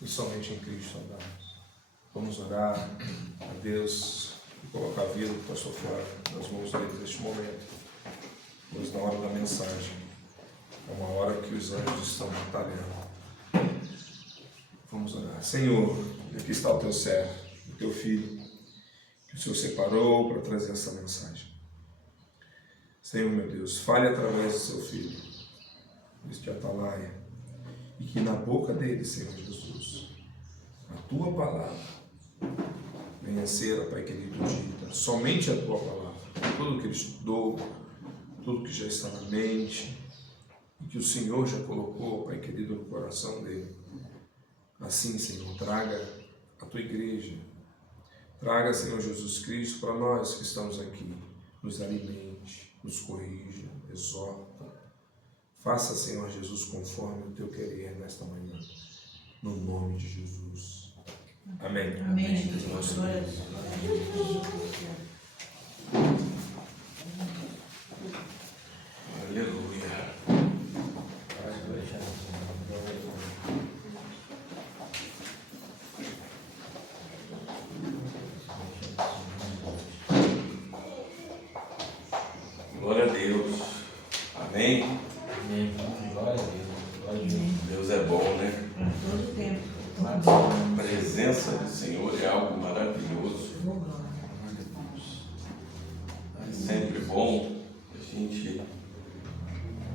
e somente em Cristo andamos. Vamos orar a Deus e colocar a vida do pastor Flávio nas mãos dele neste momento, pois na hora da mensagem é uma hora que os anjos estão batalhando. Vamos orar. Senhor, aqui está o teu servo, o teu filho, que o Senhor separou para trazer essa mensagem. Senhor, meu Deus, fale através do seu filho, deste atalaia, e que na boca dele, Senhor Jesus, a tua palavra venha ser, Pai querido, dita, somente a tua palavra, tudo que ele estudou, tudo que já está na mente, e que o Senhor já colocou, Pai querido, no coração dele. Assim, Senhor, traga a tua igreja, traga, Senhor Jesus Cristo, para nós que estamos aqui, nos alimente, nos corrija, exorta. Faça, Senhor Jesus, conforme o teu querer nesta manhã, no nome de Jesus. Amém. Amém. Aleluia. Glória a Deus. Amém. Amém. Glória a Deus. Glória a Deus. Deus é bom, né? Todo tempo. A presença do Senhor é algo maravilhoso. É sempre bom a gente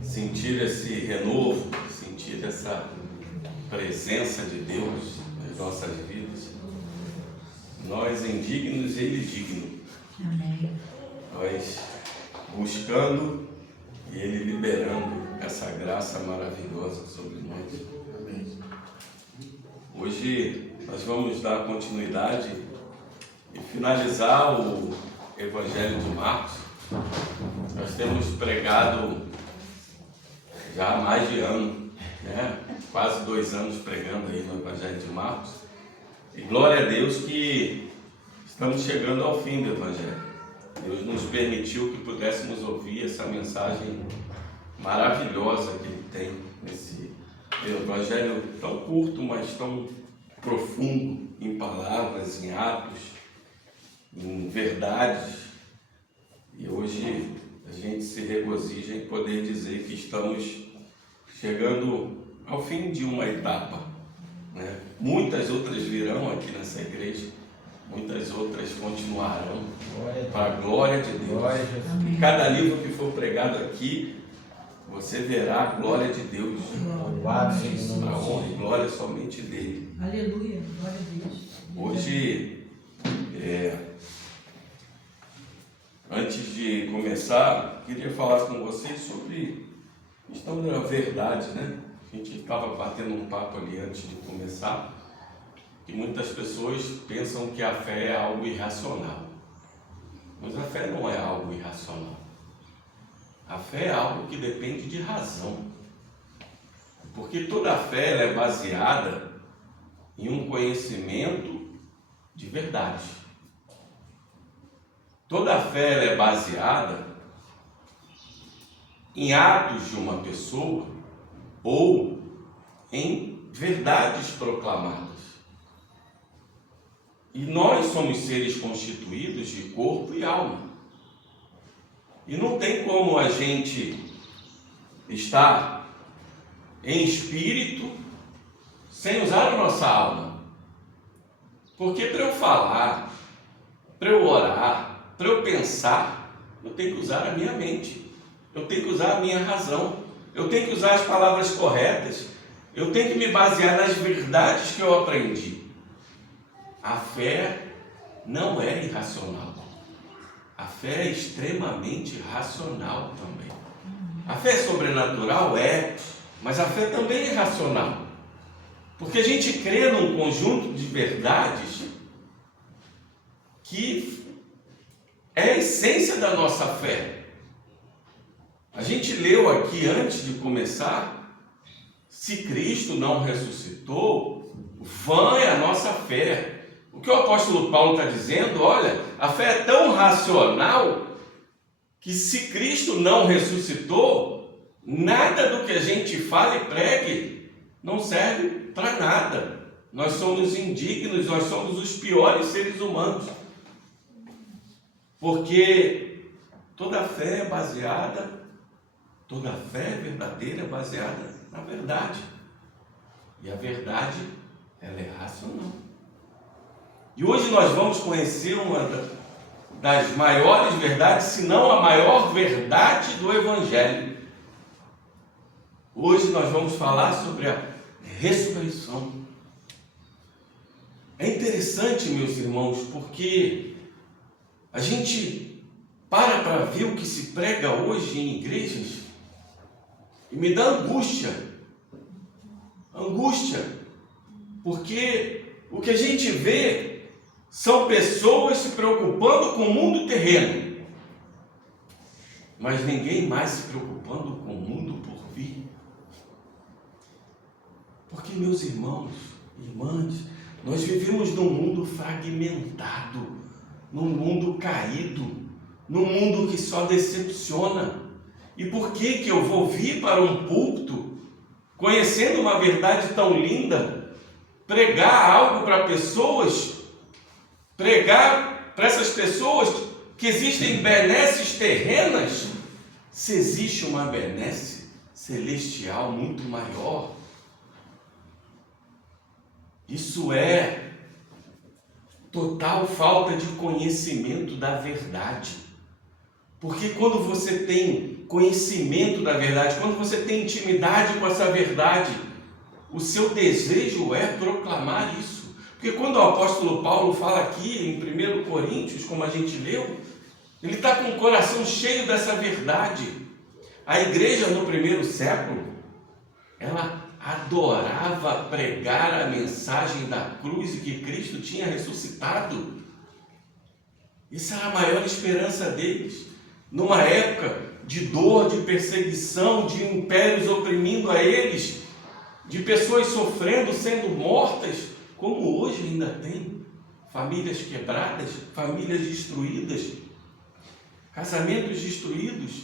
sentir esse renovo, sentir essa presença de Deus nas nossas vidas. Nós indignos e Ele digno. Amém. Nós buscando e Ele liberando essa graça maravilhosa sobre nós. Amém. Hoje nós vamos dar continuidade e finalizar o Evangelho de Marcos. Nós temos pregado já há mais de ano, né? Quase 2 anos pregando aí no Evangelho de Marcos. E glória a Deus que estamos chegando ao fim do Evangelho. Deus nos permitiu que pudéssemos ouvir essa mensagem maravilhosa que Ele tem nesse Evangelho tão curto, mas tão profundo em palavras, em atos, em verdades. E hoje a gente se regozija em poder dizer que estamos chegando ao fim de uma etapa, né? Muitas outras virão aqui nessa igreja, muitas outras continuarão para a glória de Deus. Glória a Jesus. Amém. Cada livro que for pregado aqui, você verá a glória de Deus, Louvado seja o nome a do honra e Senhor. glória somente dele. Aleluia. Glória a Deus. Hoje, antes de começar, queria falar com vocês sobre a questão da verdade, né? A gente estava batendo um papo ali antes de começar, que muitas pessoas pensam que a fé é algo irracional. Mas a fé não é algo irracional. A fé é algo que depende de razão. Porque toda a fé ela é baseada em um conhecimento de verdade. Toda a fé ela é baseada em atos de uma pessoa ou em verdades proclamadas. E nós somos seres constituídos de corpo e alma. E não tem como a gente estar em espírito sem usar a nossa alma. Porque para eu falar, para eu orar, para eu pensar, eu tenho que usar a minha mente. Eu tenho que usar a minha razão. Eu tenho que usar as palavras corretas. Eu tenho que me basear nas verdades que eu aprendi. A fé não é irracional. A fé é extremamente racional também. A fé é sobrenatural? É, mas a fé também é racional. Porque a gente crê num conjunto de verdades que é a essência da nossa fé. A gente leu aqui antes de começar, se Cristo não ressuscitou, vã é a nossa fé. O que o apóstolo Paulo está dizendo, olha, a fé é tão racional que se Cristo não ressuscitou, nada do que a gente fala e pregue não serve para nada. nós somos indignos, nós somos os piores seres humanos. Porque toda fé verdadeira é baseada na verdade. E a verdade, ela é racional. E hoje nós vamos conhecer uma das maiores verdades, se não a maior verdade do Evangelho. Hoje nós vamos falar sobre a ressurreição. É interessante, meus irmãos, porque a gente para ver o que se prega hoje em igrejas e me dá angústia, porque o que a gente vê são pessoas se preocupando com o mundo terreno, mas ninguém mais se preocupando com o mundo por vir. Porque, meus irmãos e irmãs, nós vivemos num mundo fragmentado, num mundo caído, num mundo que só decepciona. E por que eu vou vir para um púlpito, conhecendo uma verdade tão linda, pregar algo para pessoas, pregar para essas pessoas que existem benesses terrenas, se existe uma benesse celestial muito maior? Isso é total falta de conhecimento da verdade. Porque quando você tem conhecimento da verdade, quando você tem intimidade com essa verdade, o seu desejo é proclamar isso. Porque quando o apóstolo Paulo fala aqui em 1 Coríntios, como a gente leu, ele está com o coração cheio dessa verdade. A igreja no primeiro século, ela adorava pregar a mensagem da cruz e que Cristo tinha ressuscitado. Isso era a maior esperança deles. Numa época de dor, de perseguição, de impérios oprimindo a eles, de pessoas sofrendo, sendo mortas, como hoje ainda tem. Famílias quebradas, famílias destruídas, casamentos destruídos,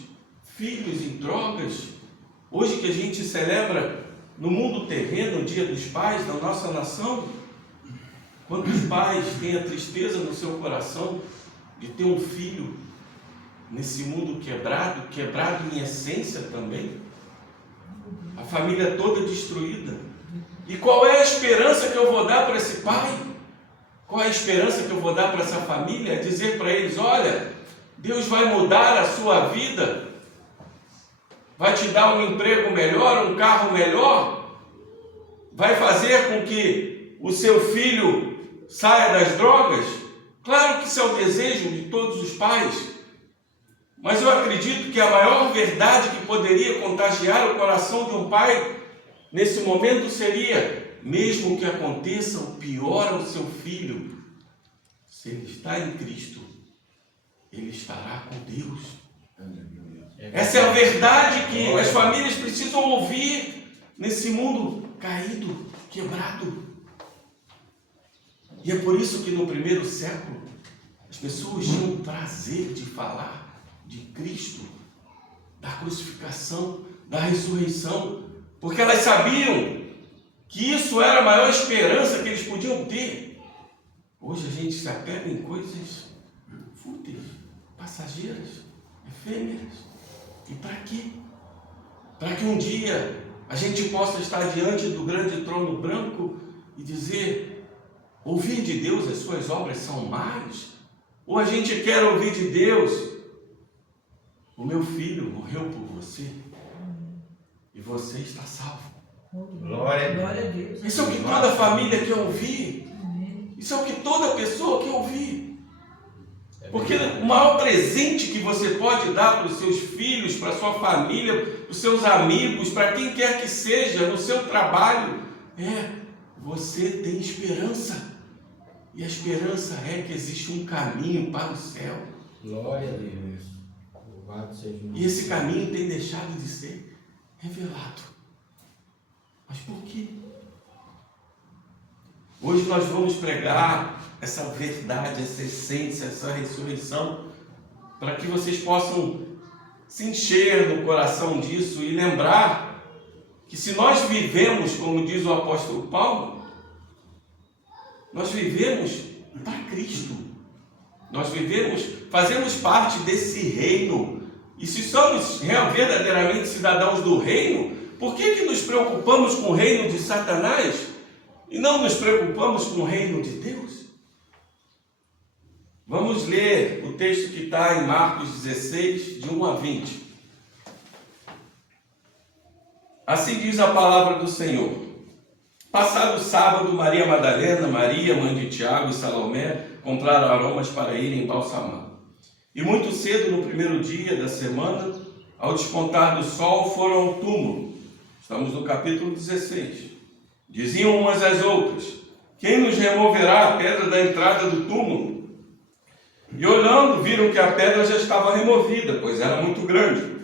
filhos em drogas. Hoje que a gente celebra no mundo terreno o Dia dos Pais da nossa nação, quantos pais têm a tristeza no seu coração de ter um filho nesse mundo quebrado em essência também, a família toda destruída. E qual é a esperança que eu vou dar para esse pai? Qual é a esperança que eu vou dar para essa família? É dizer para eles: olha, Deus vai mudar a sua vida, vai te dar um emprego melhor, um carro melhor, vai fazer com que o seu filho saia das drogas. Claro que isso é o desejo de todos os pais, mas eu acredito que a maior verdade que poderia contagiar o coração de um pai nesse momento seria: mesmo que aconteça o pior ao seu filho, se ele está em Cristo, ele estará com Deus. Essa é a verdade que as famílias precisam ouvir nesse mundo caído, quebrado. E é por isso que no primeiro século as pessoas tinham prazer de falar de Cristo, da crucificação, da ressurreição, porque elas sabiam que isso era a maior esperança que eles podiam ter. Hoje a gente se apega em coisas fúteis, passageiras, efêmeras. E para quê? Para que um dia a gente possa estar diante do grande trono branco e dizer: ouvir de Deus, as suas obras são más? Ou a gente quer ouvir de Deus: o meu filho morreu por você e você está salvo? Glória a Deus. Isso é o que toda família quer ouvir. Isso é o que toda pessoa quer ouvir. Porque o maior presente que você pode dar para os seus filhos, para a sua família, para os seus amigos, para quem quer que seja, no seu trabalho, é: você tem esperança. E a esperança é que existe um caminho para o céu. Glória a Deus. Louvado seja o nome. E esse caminho tem deixado de ser revelado. Mas por quê? Hoje nós vamos pregar essa verdade, essa essência, essa ressurreição, para que vocês possam se encher no coração disso e lembrar que se nós vivemos, como diz o apóstolo Paulo, Nós vivemos para Cristo. Nós vivemos, fazemos parte desse reino. E se somos verdadeiramente cidadãos do reino, por que nos preocupamos com o reino de Satanás e não nos preocupamos com o reino de Deus? Vamos ler o texto que está em Marcos 16, de 1 a 20. Assim diz a palavra do Senhor. Passado o sábado, Maria Madalena, Maria, mãe de Tiago e Salomé, compraram aromas para irem embalsamar. E muito cedo, no primeiro dia da semana, ao despontar do sol, foram ao túmulo. Estamos no capítulo 16. Diziam umas às outras: quem nos removerá a pedra da entrada do túmulo? E olhando, viram que a pedra já estava removida, pois era muito grande.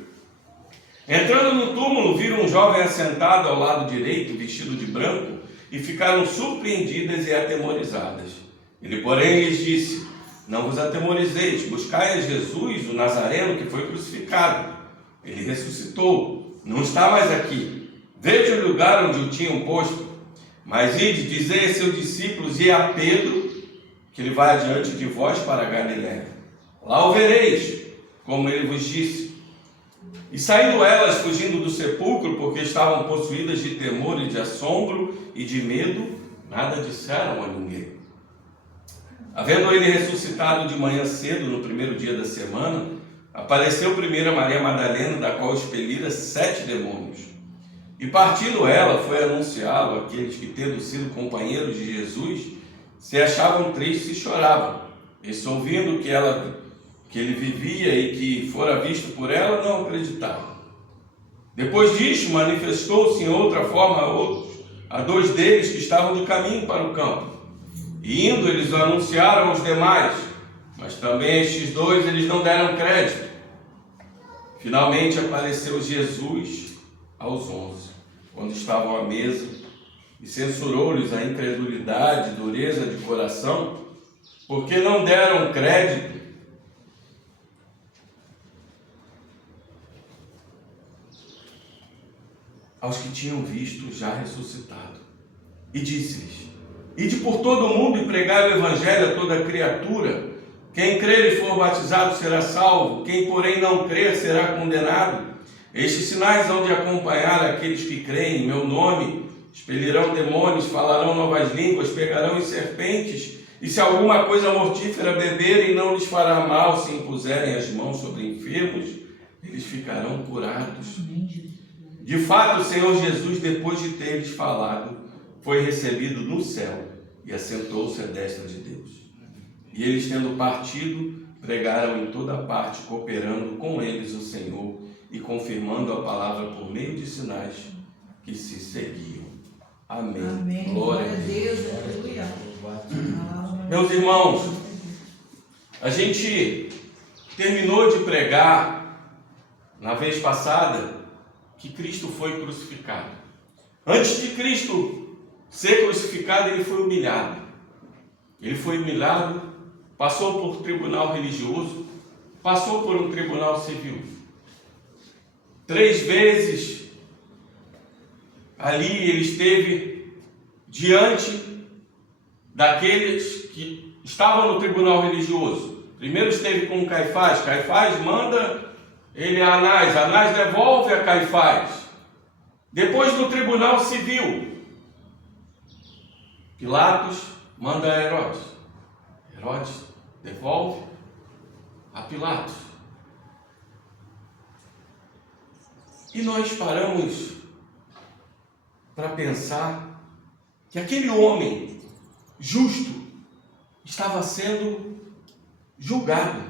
Entrando no túmulo, viram um jovem assentado ao lado direito, vestido de branco, e ficaram surpreendidas e atemorizadas. Ele, porém, lhes disse: não vos atemorizeis, buscai a Jesus, o Nazareno, que foi crucificado. Ele ressuscitou, não está mais aqui. Veja o lugar onde o tinham posto. Mas ide, dizei a seus discípulos e a Pedro, que ele vai adiante de vós para a Galiléia. Lá o vereis, como ele vos disse. E saindo elas, fugindo do sepulcro, porque estavam possuídas de temor e de assombro e de medo, nada disseram a ninguém. Havendo ele ressuscitado de manhã cedo, no primeiro dia da semana, apareceu primeiro a Maria Madalena, da qual expelira 7 demônios. E partindo ela, foi anunciá-lo àqueles que, tendo sido companheiros de Jesus, se achavam tristes e choravam. Estes, ouvindo que ele vivia e que fora visto por ela, não acreditavam. Depois disto, manifestou-se em outra forma a 2 deles que estavam de caminho para o campo. E indo, eles o anunciaram aos demais, mas também estes 2 eles não deram crédito. Finalmente apareceu Jesus aos 11, quando estavam à mesa, e censurou-lhes a incredulidade e dureza de coração, porque não deram crédito aos que tinham visto já ressuscitado. E disse-lhes: ide por todo o mundo e pregai o evangelho a toda criatura. Quem crer e for batizado será salvo, quem porém não crer será condenado. Estes sinais hão de acompanhar aqueles que creem em meu nome: expelirão demônios, falarão novas línguas, pegarão em serpentes, e se alguma coisa mortífera beberem, não lhes fará mal. Se impuserem as mãos sobre enfermos, eles ficarão curados. De fato, o Senhor Jesus, depois de ter-lhes falado, foi recebido no céu e assentou-se à destra de Deus. E eles, tendo partido, pregaram em toda parte, cooperando com eles o Senhor e confirmando a palavra por meio de sinais que se seguiam. Amém. Amém. Glória Glória a Deus. Aleluia. Meus irmãos, a gente terminou de pregar na vez passada que Cristo foi crucificado. Antes de Cristo ser crucificado, ele foi humilhado. Ele foi humilhado, passou por tribunal religioso, passou por um tribunal civil. 3 vezes ali ele esteve diante daqueles que estavam no tribunal religioso. Primeiro esteve com Caifás. Caifás manda ele a Anás. Anás devolve a Caifás. Depois no tribunal civil, Pilatos manda a Herodes. Herodes devolve a Pilatos. E nós paramos para pensar que aquele homem justo estava sendo julgado.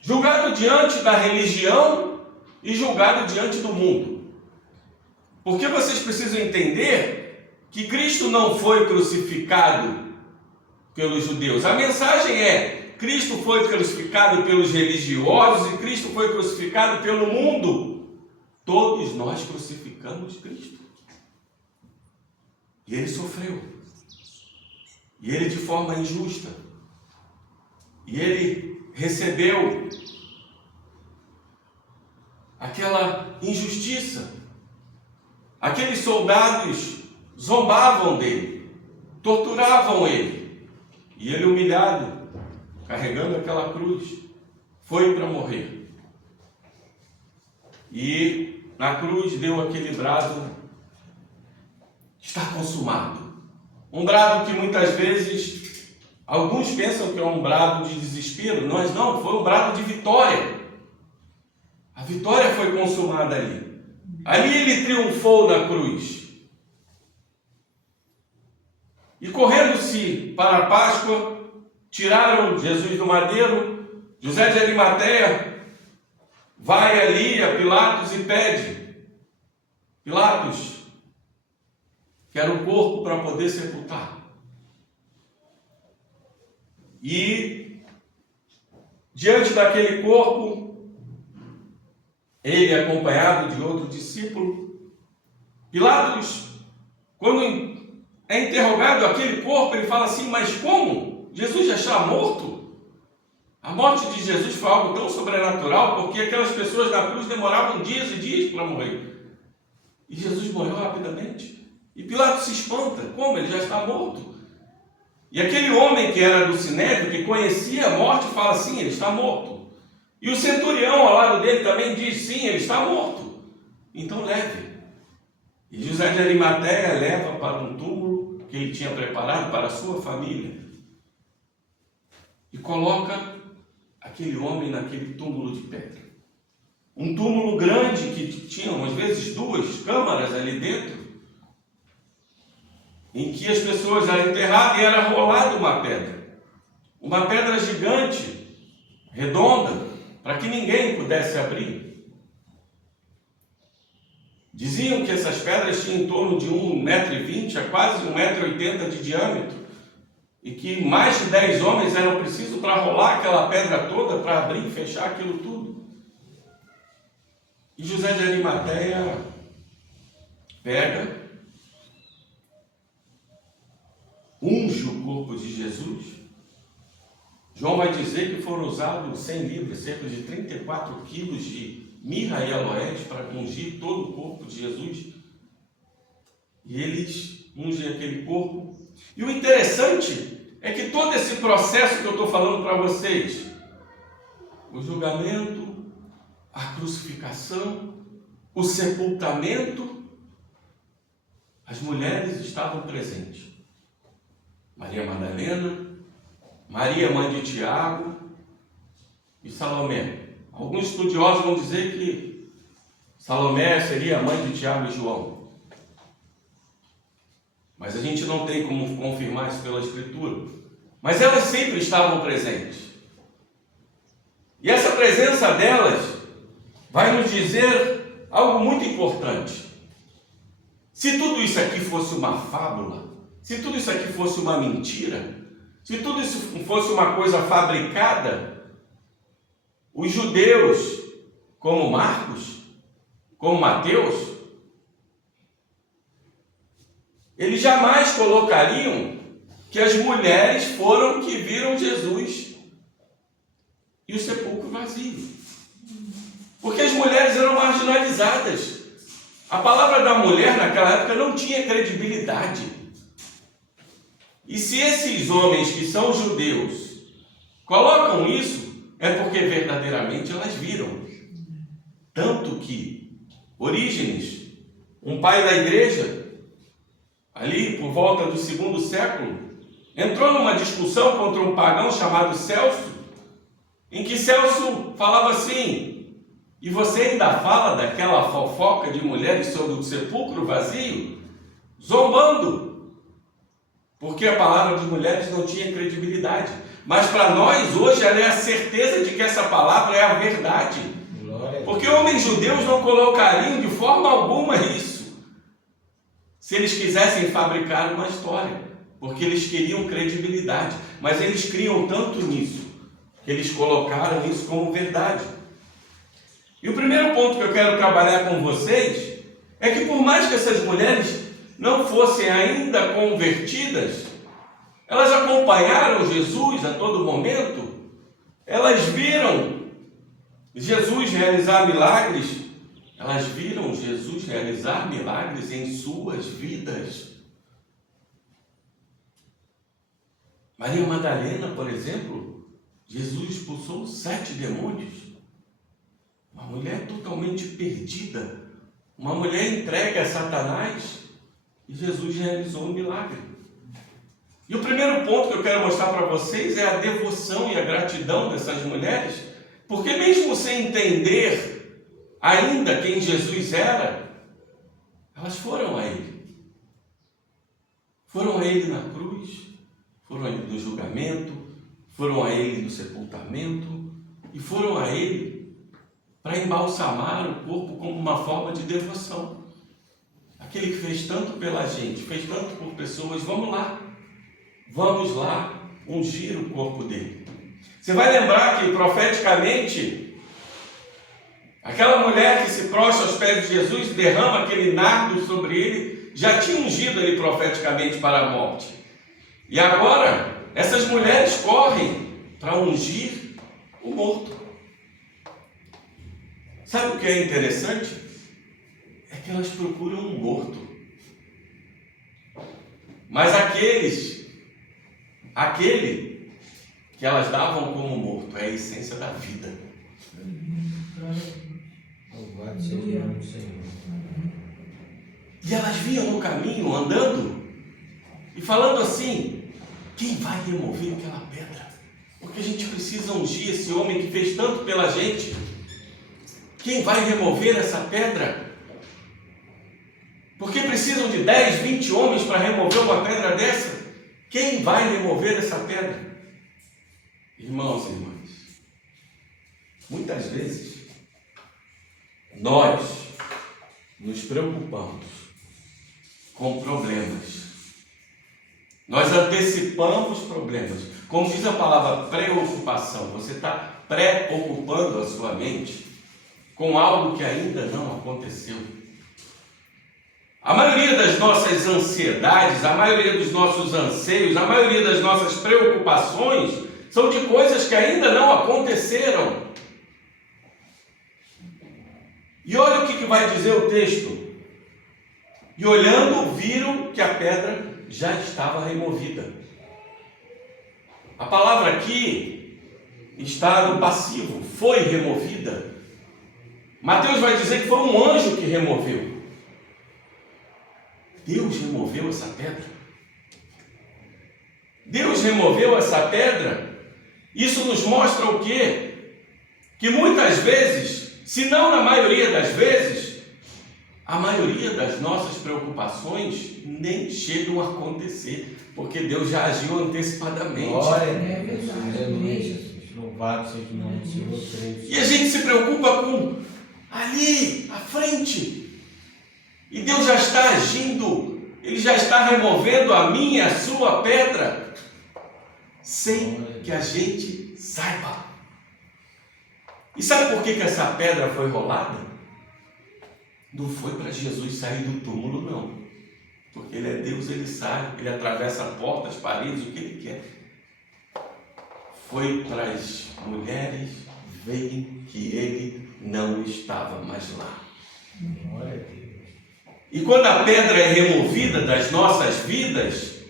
Julgado diante da religião e julgado diante do mundo. Porque vocês precisam entender que Cristo não foi crucificado pelos judeus. A mensagem é: Cristo foi crucificado pelos religiosos e Cristo foi crucificado pelo mundo. Todos nós crucificamos Cristo. E ele sofreu. E ele de forma injusta. E ele recebeu aquela injustiça. Aqueles soldados zombavam dele. torturavam ele. E ele, humilhado, carregando aquela cruz, foi para morrer. E na cruz deu aquele brado: está consumado. Um brado que muitas vezes alguns pensam que é um brado de desespero. Nós não, foi um brado de vitória. A vitória foi consumada ali. Ali ele triunfou na cruz. E correndo-se para a Páscoa, tiraram Jesus do madeiro. José de Arimateia vai ali a Pilatos e pede: Pilatos, quero o corpo para poder sepultar. E diante daquele corpo, ele acompanhado de outro discípulo, Pilatos, quando é interrogado aquele corpo, ele fala assim: mas como? Jesus já está morto? A morte de Jesus foi algo tão sobrenatural, porque aquelas pessoas na cruz demoravam dias e dias para morrer. E Jesus morreu rapidamente. E Pilatos se espanta: como? Ele já está morto. E aquele homem que era do Sinédrio, que conhecia a morte, fala: sim, ele está morto. E o centurião ao lado dele também diz: sim, ele está morto. Então leve. E José de Arimateia leva para um túmulo que ele tinha preparado para a sua família. E coloca aquele homem naquele túmulo de pedra. Um túmulo grande que tinha, às vezes, 2 câmaras ali dentro, em que as pessoas eram enterradas e era rolada uma pedra gigante, redonda, para que ninguém pudesse abrir. Diziam que essas pedras tinham em torno de 1,20 m a quase 1,80 m de diâmetro, e que mais de 10 homens eram precisos para rolar aquela pedra toda, para abrir e fechar aquilo tudo. E José de Arimateia pega, unge o corpo de Jesus. João vai dizer que foram usados 100 libras, cerca de 34 quilos de mirra e aloés para ungir todo o corpo de Jesus. E eles ungem aquele corpo. E o interessante é que todo esse processo que eu estou falando para vocês, o julgamento, a crucificação, o sepultamento, as mulheres estavam presentes. Maria Madalena, Maria, mãe de Tiago, e Salomé. Alguns estudiosos vão dizer que Salomé seria a mãe de Tiago e João. Mas a gente não tem como confirmar isso pela Escritura. Mas elas sempre estavam presentes. E essa presença delas vai nos dizer algo muito importante. Se tudo isso aqui fosse uma fábula, se tudo isso aqui fosse uma mentira, se tudo isso fosse uma coisa fabricada, os judeus, como Marcos, como Mateus, eles jamais colocariam que as mulheres foram que viram Jesus e o sepulcro vazio. Porque as mulheres eram marginalizadas. A palavra da mulher naquela época não tinha credibilidade. E se esses homens que são judeus colocam isso, é porque verdadeiramente elas viram. Tanto que Orígenes, um pai da igreja, ali por volta do 2º século, entrou numa discussão contra um pagão chamado Celso, em que Celso falava assim: e você ainda fala daquela fofoca de mulheres sobre o sepulcro vazio? Zombando. Porque a palavra de mulheres não tinha credibilidade. Mas para nós hoje ela é a certeza de que essa palavra é a verdade. Porque homens judeus não colocariam de forma alguma isso, se eles quisessem fabricar uma história. Porque eles queriam credibilidade. Mas eles criam tanto nisso, que eles colocaram isso como verdade. E o primeiro ponto que eu quero trabalhar com vocês é que por mais que essas mulheres não fossem ainda convertidas, elas acompanharam Jesus a todo momento, elas viram Jesus realizar milagres, elas viram Jesus realizar milagres em suas vidas. Maria Madalena, por exemplo, Jesus expulsou 7 demônios. Uma mulher totalmente perdida, uma mulher entregue a Satanás, e Jesus realizou um milagre. E o primeiro ponto que eu quero mostrar para vocês é a devoção e a gratidão dessas mulheres, porque mesmo sem entender ainda quem Jesus era, elas foram a Ele. Foram a Ele na cruz, foram a Ele no julgamento, foram a Ele no sepultamento e foram a Ele para embalsamar o corpo como uma forma de devoção. Aquele que fez tanto pela gente, fez tanto por pessoas, vamos lá ungir o corpo dele. Você vai lembrar que profeticamente, aquela mulher que se prostra aos pés de Jesus, derrama aquele nardo sobre ele, já tinha ungido ele profeticamente para a morte. E agora, essas mulheres correm para ungir o morto. Sabe o que é interessante? É que elas procuram um morto. Mas aquele que elas davam como morto é a essência da vida. Louvado seja o nome do Senhor. E elas vinham no caminho, andando, e falando assim: quem vai remover aquela pedra? Porque a gente precisa ungir esse homem que fez tanto pela gente. Quem vai remover essa pedra? Porque precisam de 10, 20 homens para remover uma pedra dessa? Quem vai remover essa pedra? Irmãos e irmãs, muitas vezes nós nos preocupamos com problemas. Nós antecipamos problemas. Como diz a palavra preocupação, você está preocupando a sua mente com algo que ainda não aconteceu. A maioria das nossas ansiedades, a maioria dos nossos anseios, a maioria das nossas preocupações são de coisas que ainda não aconteceram. E olha o que vai dizer o texto. E olhando, viram que a pedra já estava removida. A palavra aqui está no passivo, foi removida. Mateus vai dizer que foi um anjo que removeu. Deus removeu essa pedra. Deus removeu essa pedra. Isso nos mostra o quê? Que muitas vezes, se não na maioria das vezes, a maioria das nossas preocupações nem chegam a acontecer, porque Deus já agiu antecipadamente. Glória a É Deus. verdade. Aleluia, Jesus. Louvado seja o nome do Senhor. E a gente se preocupa com ali, à frente. E Deus já está agindo, Ele já está removendo a minha e a sua pedra, sem que a gente saiba. E sabe por que essa pedra foi rolada? Não foi para Jesus sair do túmulo, não. Porque Ele é Deus, Ele sabe, Ele atravessa portas, paredes, o que Ele quer. Foi para as mulheres verem que Ele não estava mais lá. Glória a Deus. E quando a pedra é removida das nossas vidas,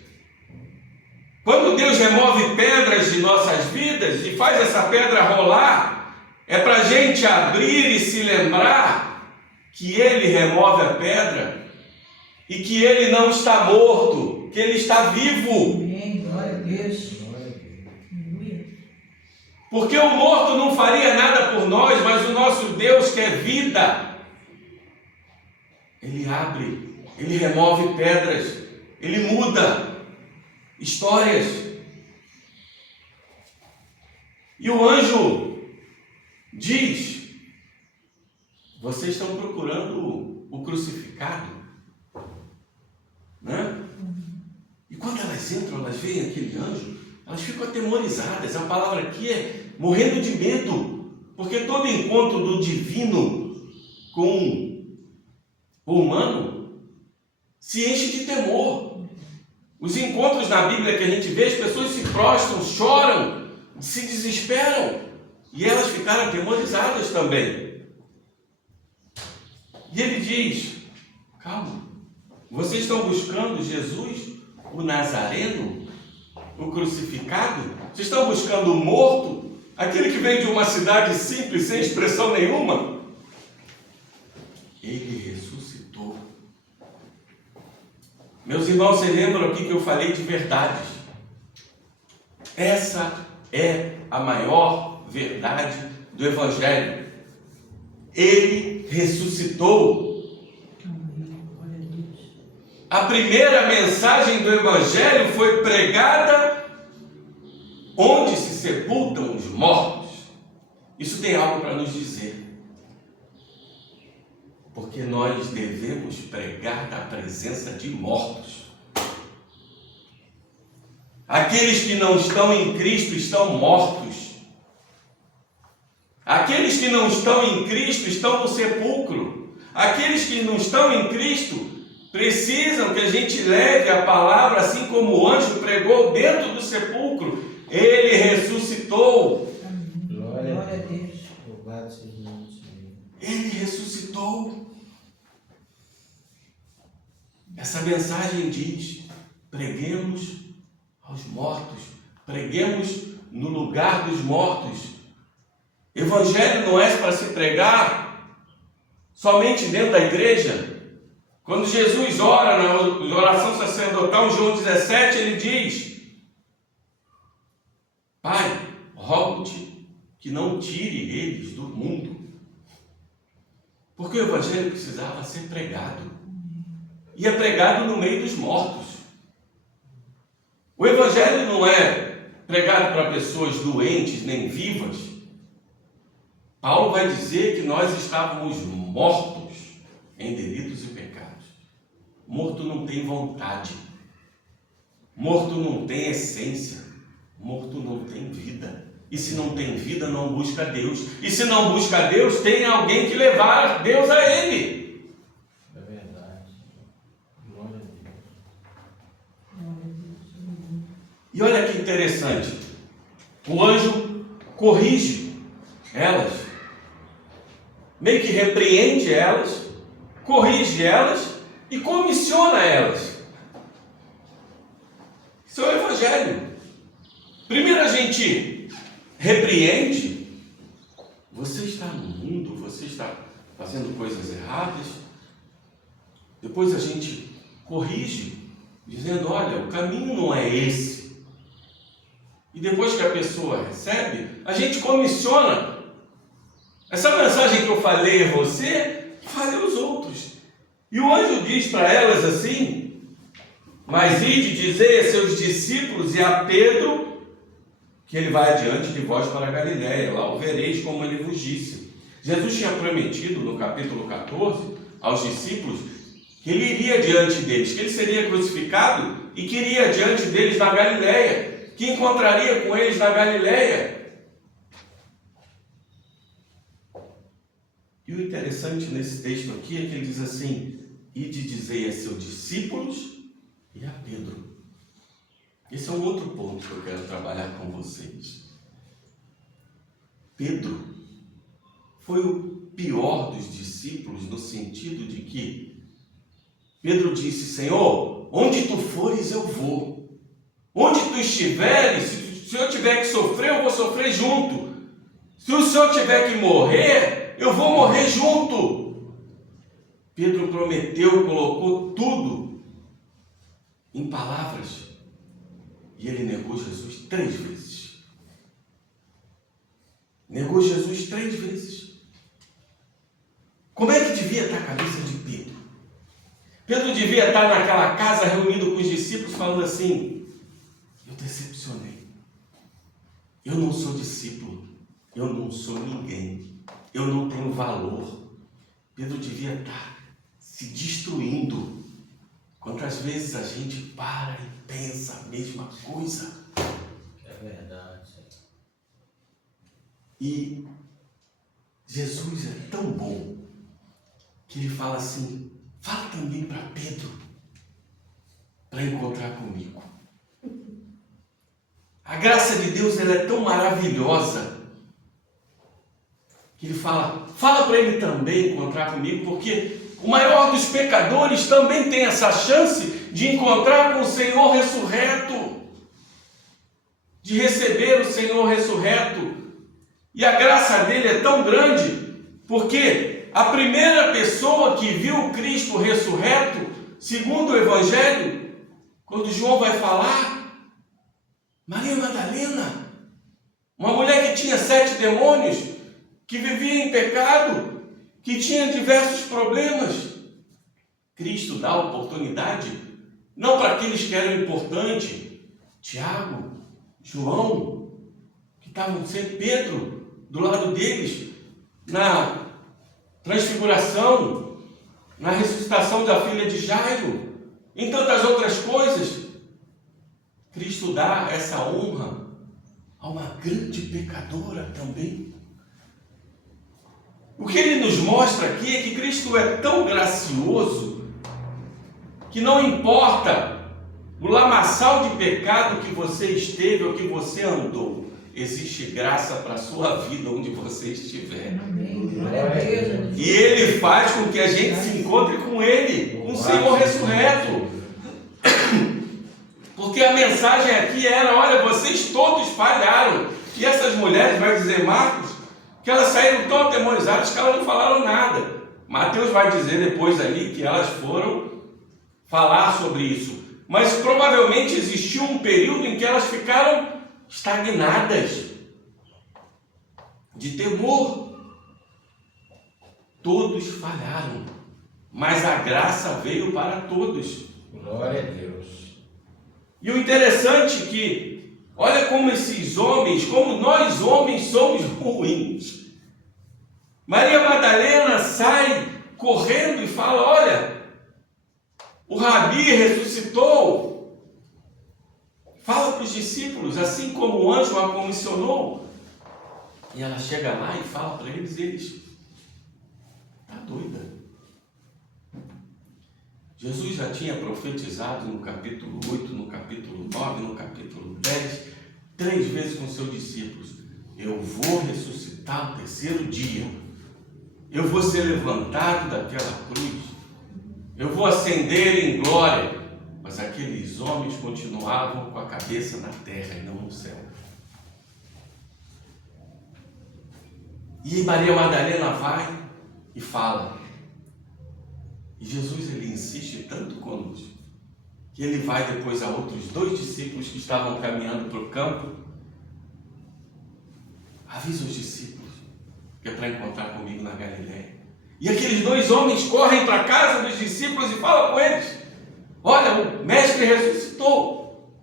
quando Deus remove pedras de nossas vidas e faz essa pedra rolar, é para a gente abrir e se lembrar que Ele remove a pedra e que Ele não está morto, que Ele está vivo. Amém. Glória a Deus. Glória a Deus. Aleluia. Porque o morto não faria nada por nós, mas o nosso Deus que é vida, Ele abre, Ele remove pedras, Ele muda histórias. E o anjo diz: vocês estão procurando o crucificado, né? E quando elas entram, elas veem aquele anjo, elas ficam atemorizadas. A palavra aqui é morrendo de medo, porque todo encontro do divino com o humano se enche de temor. Os encontros na Bíblia que a gente vê, as pessoas se prostram, choram, se desesperam, e elas ficaram atemorizadas também. E ele diz: calma, vocês estão buscando Jesus, o Nazareno, o crucificado? Vocês estão buscando o morto? Aquele que veio de uma cidade simples, sem expressão nenhuma? Ele ressuscitou. Meus irmãos, vocês lembram aqui que eu falei de verdades? Essa é a maior verdade do Evangelho. Ele ressuscitou. A primeira mensagem do Evangelho foi pregada onde se sepultam os mortos. Isso tem algo para nos dizer. Porque nós devemos pregar na presença de mortos. Aqueles que não estão em Cristo estão mortos. Aqueles que não estão em Cristo estão no sepulcro. Aqueles que não estão em Cristo precisam que a gente leve a palavra, assim como o anjo pregou dentro do sepulcro. Ele ressuscitou. Glória a Deus. Louvado seja o nome do Senhor. Ele ressuscitou. Essa mensagem diz: preguemos aos mortos, preguemos no lugar dos mortos. Evangelho não é para se pregar somente dentro da igreja. Quando Jesus ora na oração sacerdotal, em João 17, ele diz: Pai, rogo-te que não tire eles do mundo. Porque o Evangelho precisava ser pregado. E é pregado no meio dos mortos. O Evangelho não é pregado para pessoas doentes nem vivas. Paulo vai dizer que nós estávamos mortos em delitos e pecados. Morto não tem vontade. Morto não tem essência. Morto não tem vida. E se não tem vida, não busca Deus. E se não busca Deus, tem alguém que levar Deus a ele. É verdade. Glória a Deus. E olha que interessante. O anjo corrige elas. Meio que repreende elas, corrige elas e comissiona elas. Isso é o Evangelho. Primeiro a gente repreende. Você está no mundo, você está fazendo coisas erradas. Depois a gente corrige, dizendo: olha, o caminho não é esse. E depois que a pessoa recebe, a gente comissiona. Essa mensagem que eu falei a você, fale aos outros. E o anjo diz para elas assim: mas ide dizer a seus discípulos e a Pedro que ele vai adiante de vós para a Galiléia, lá o vereis como ele vos disse. Jesus tinha prometido no capítulo 14 aos discípulos que ele iria diante deles, que ele seria crucificado e que iria diante deles na Galiléia, que encontraria com eles na Galiléia. E o interessante nesse texto aqui é que ele diz assim: ide dizei a seus discípulos e a Pedro. Esse é um outro ponto que eu quero trabalhar com vocês. Pedro foi o pior dos discípulos, no sentido de que Pedro disse: Senhor, onde tu fores eu vou. Onde tu estiveres, se eu tiver que sofrer, eu vou sofrer junto. Se o Senhor tiver que morrer, eu vou morrer junto. Pedro prometeu, colocou tudo em palavras. E ele negou Jesus 3 vezes. Negou Jesus 3 vezes. Como é que devia estar a cabeça de Pedro? Pedro devia estar naquela casa reunido com os discípulos falando assim: eu decepcionei. Eu não sou discípulo. Eu não sou ninguém. Eu não tenho valor. Pedro devia estar se destruindo. Quantas vezes a gente para e pensa a mesma coisa? É verdade. E Jesus é tão bom que ele fala assim: fala também para Pedro, para encontrar comigo. A graça de Deus, ela é tão maravilhosa que ele fala para ele também encontrar comigo, porque o maior dos pecadores também tem essa chance de encontrar com o Senhor ressurreto. de receber o Senhor ressurreto. E a graça dele é tão grande, porque a primeira pessoa que viu Cristo ressurreto, segundo o Evangelho, quando João vai falar, Maria Madalena, uma mulher que tinha 7 demônios, que vivia em pecado, que tinha diversos problemas. Cristo dá oportunidade, não para aqueles que eram importantes, Tiago, João, que estavam sempre, Pedro, do lado deles, na transfiguração, na ressuscitação da filha de Jairo, em tantas outras coisas. Cristo dá essa honra a uma grande pecadora também. O que ele nos mostra aqui é que Cristo é tão gracioso que não importa o lamaçal de pecado que você esteve ou que você andou, existe graça para a sua vida onde você estiver. Amém. Glória a Deus. E Ele faz com que a gente se encontre com Ele, com o Senhor ressurreto. Porque a mensagem aqui era, olha, vocês todos falharam. E essas mulheres, vai dizer Marcos, que elas saíram tão atemorizadas que elas não falaram nada. Mateus vai dizer depois ali que elas foram falar sobre isso. Mas provavelmente existiu um período em que elas ficaram estagnadas, de temor. Todos falharam, mas a graça veio para todos. Glória a Deus. E o interessante é que, olha como esses homens, como nós homens somos ruins. Maria Madalena sai correndo e fala, olha, o Rabi ressuscitou. Fala para os discípulos, assim como o anjo a comissionou. E ela chega lá e fala para eles, está doida. Jesus já tinha profetizado no capítulo 8, no capítulo 9, no capítulo 10, 3 vezes com seus discípulos. Eu vou ressuscitar no 3º dia. Eu vou ser levantado daquela cruz. Eu vou ascender em glória. Mas aqueles homens continuavam com a cabeça na terra e não no céu. E Maria Madalena vai e fala. E Jesus, ele insiste tanto conosco, que ele vai depois a outros 2 discípulos que estavam caminhando para o campo. Avisa os discípulos que é para encontrar comigo na Galileia. E aqueles 2 homens correm para a casa dos discípulos e falam com eles. Olha, o mestre ressuscitou.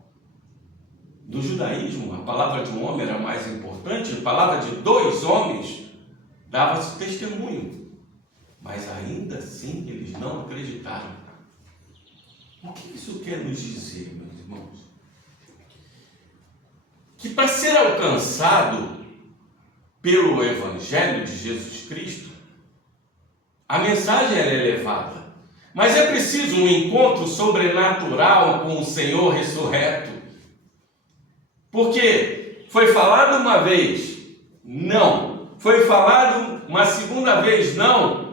No judaísmo, a palavra de um homem era mais importante, a palavra de 2 homens dava-se testemunho. Mas ainda assim eles não acreditaram. O que isso quer nos dizer, meus irmãos? Que para ser alcançado pelo Evangelho de Jesus Cristo, a mensagem é elevada. Mas é preciso um encontro sobrenatural com o Senhor ressurreto. Porque foi falado uma vez, não. Foi falado uma segunda vez, não.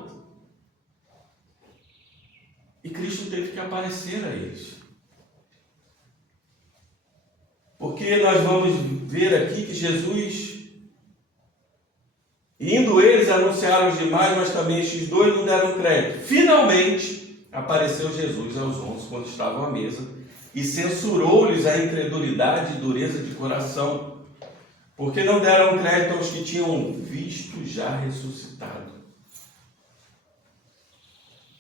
E Cristo teve que aparecer a eles. Porque nós vamos ver aqui que Jesus, indo eles anunciaram os demais, mas também estes 2 não deram crédito. Finalmente, apareceu Jesus aos 11 quando estavam à mesa e censurou-lhes a incredulidade e dureza de coração, porque não deram crédito aos que tinham visto já ressuscitado.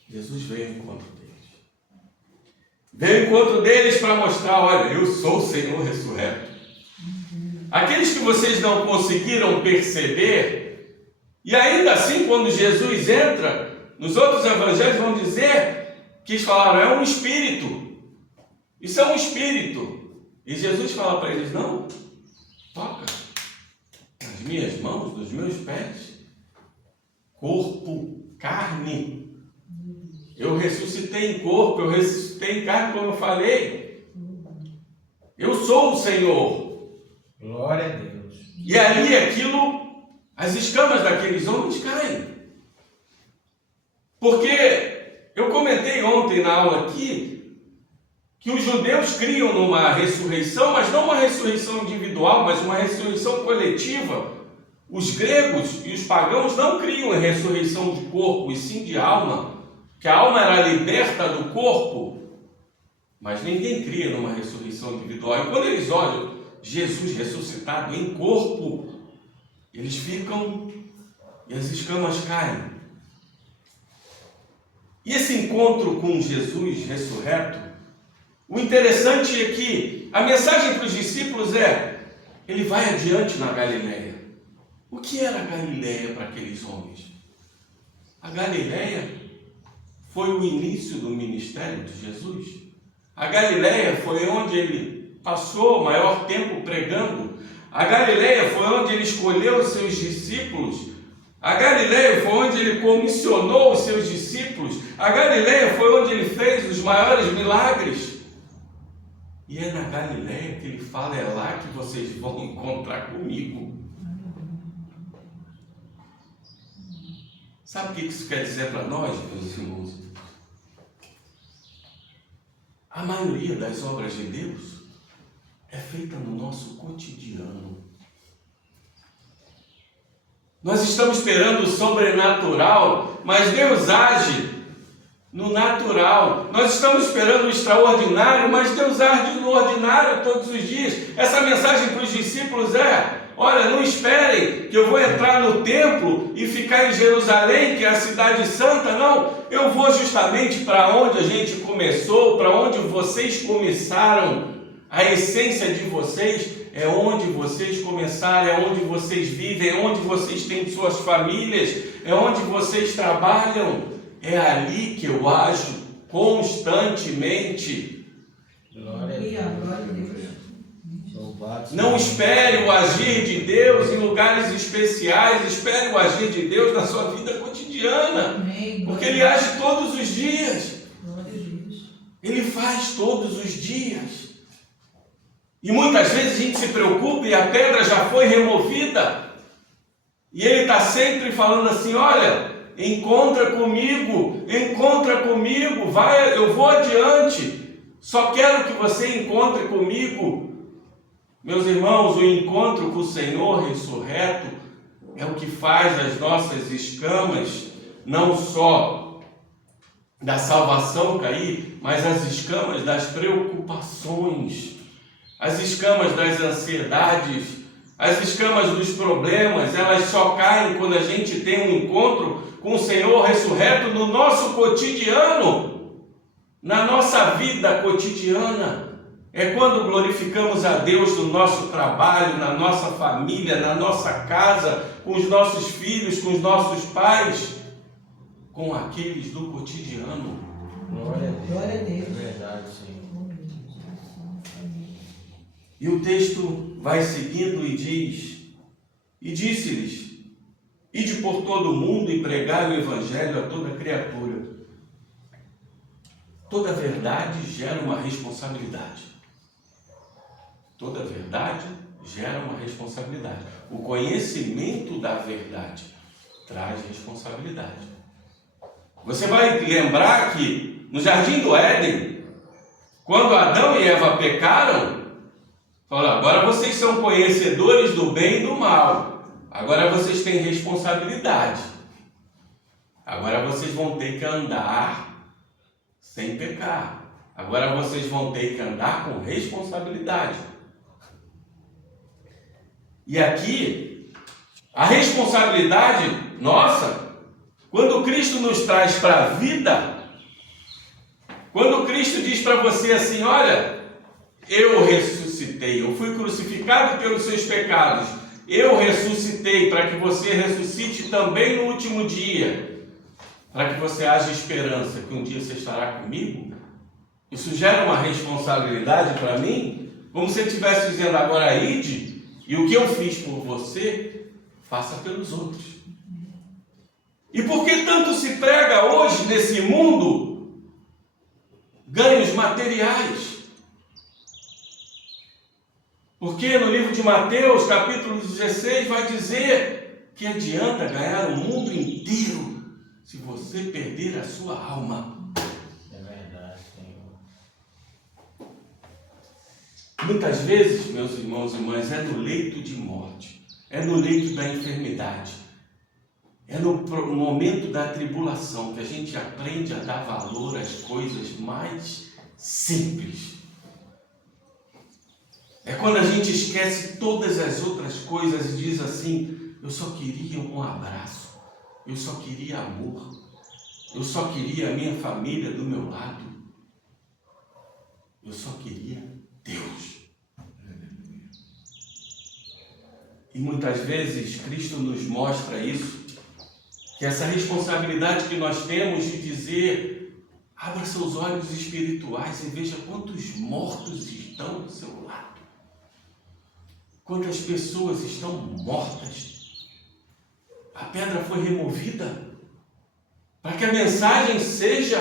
Jesus veio ao encontro deles. Veio ao encontro deles para mostrar, olha, eu sou o Senhor ressurreto. Aqueles que vocês não conseguiram perceber, e ainda assim quando Jesus entra, nos outros evangelhos vão dizer que eles falaram, é um espírito. Isso é um espírito. E Jesus fala para eles, não, toca nas minhas mãos, nos meus pés. Corpo, carne. Eu ressuscitei em corpo, eu ressuscitei em carne, como eu falei. Eu sou o Senhor. Glória a Deus. E ali aquilo, as escamas daqueles homens caem. Porque eu comentei ontem na aula aqui que os judeus criam numa ressurreição, mas não uma ressurreição individual, mas uma ressurreição coletiva. Os gregos e os pagãos não criam em ressurreição de corpo, e sim de alma, que a alma era liberta do corpo, mas ninguém cria numa ressurreição individual. E quando eles olham Jesus ressuscitado em corpo, eles ficam e as escamas caem. E esse encontro com Jesus ressurreto, o interessante é que a mensagem para os discípulos é: ele vai adiante na Galileia. O que era a Galileia para aqueles homens? A Galileia foi o início do ministério de Jesus. A Galileia foi onde ele passou o maior tempo pregando. A Galileia foi onde ele escolheu os seus discípulos. A Galileia foi onde ele comissionou os seus discípulos. A Galileia foi onde ele fez os maiores milagres. E é na Galileia que ele fala: é lá que vocês vão encontrar comigo. Sabe o que isso quer dizer para nós, meus irmãos? A maioria das obras de Deus é feita no nosso cotidiano. Nós estamos esperando o sobrenatural, mas Deus age no natural. Nós estamos esperando o extraordinário, mas Deus age no ordinário todos os dias. Essa mensagem para os discípulos é: olha, não esperem que eu vou entrar no templo e ficar em Jerusalém, que é a cidade santa. Não, eu vou justamente para onde a gente começou, para onde vocês começaram. A essência de vocês é onde vocês começaram, é onde vocês vivem, é onde vocês têm suas famílias, é onde vocês trabalham. É ali que eu ajo constantemente. Glória a Deus. Não espere o agir de Deus em lugares especiais, espere o agir de Deus na sua vida cotidiana, porque Ele age todos os dias. Ele faz todos os dias. E muitas vezes a gente se preocupa e a pedra já foi removida. E Ele está sempre falando assim: olha, encontra comigo, vai, eu vou adiante. Só quero que você encontre comigo. Meus irmãos, o encontro com o Senhor ressurreto é o que faz as nossas escamas, não só da salvação cair, mas as escamas das preocupações, as escamas das ansiedades, as escamas dos problemas. Elas só caem quando a gente tem um encontro com o Senhor ressurreto no nosso cotidiano, na nossa vida cotidiana. É quando glorificamos a Deus no nosso trabalho, na nossa família, na nossa casa, com os nossos filhos, com os nossos pais, com aqueles do cotidiano. Glória a Deus. Glória a Deus. É verdade, Senhor. E o texto vai seguindo e diz: e disse-lhes: ide por todo o mundo e pregai o evangelho a toda criatura. Toda verdade gera uma responsabilidade. Toda verdade gera uma responsabilidade. O conhecimento da verdade traz responsabilidade. Você vai lembrar que no Jardim do Éden, quando Adão e Eva pecaram, falou: agora vocês são conhecedores do bem e do mal. Agora vocês têm responsabilidade. Agora vocês vão ter que andar sem pecar. Agora vocês vão ter que andar com responsabilidade. E aqui, a responsabilidade nossa, quando Cristo nos traz para a vida, quando Cristo diz para você assim: olha, eu ressuscitei, eu fui crucificado pelos seus pecados, eu ressuscitei para que você ressuscite também no último dia, para que você haja esperança que um dia você estará comigo. Isso gera uma responsabilidade para mim, como se eu estivesse dizendo: agora ide, e o que eu fiz por você, faça pelos outros. E por que tanto se prega hoje nesse mundo ganhos materiais? Porque no livro de Mateus, capítulo 16, vai dizer que adianta ganhar o mundo inteiro se você perder a sua alma. É verdade, Senhor. Muitas vezes, meus irmãos e irmãs, é no leito de morte, é no leito da enfermidade, é no momento da tribulação que a gente aprende a dar valor às coisas mais simples. É quando a gente esquece todas as outras coisas e diz assim: eu só queria um abraço, eu só queria amor, eu só queria a minha família do meu lado, eu só queria Deus. E muitas vezes Cristo nos mostra isso, que essa responsabilidade que nós temos de dizer: abra seus olhos espirituais e veja quantos mortos estão do seu lado. Quantas pessoas estão mortas. A pedra foi removida para que a mensagem seja